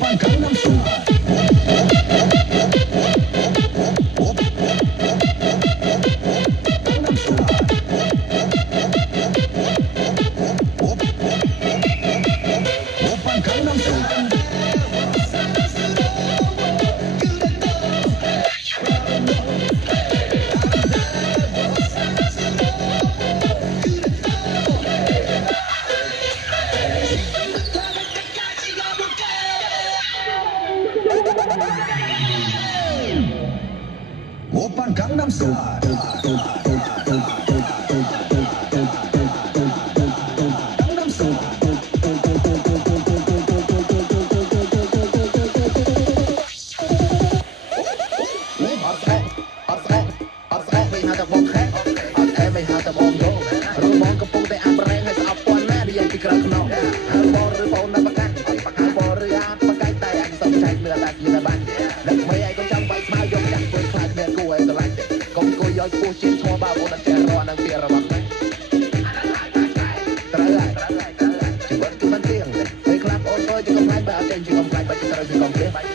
Open Gangnam Style. Gangnam Style. ជាវិតគឺមិនទៀងពេលខ្លះបងអើយជាកំ pl ាញ់បើអត់ចេញជាកំ pl ាញ់បើជាត្រូវជាកំ pl ាញ់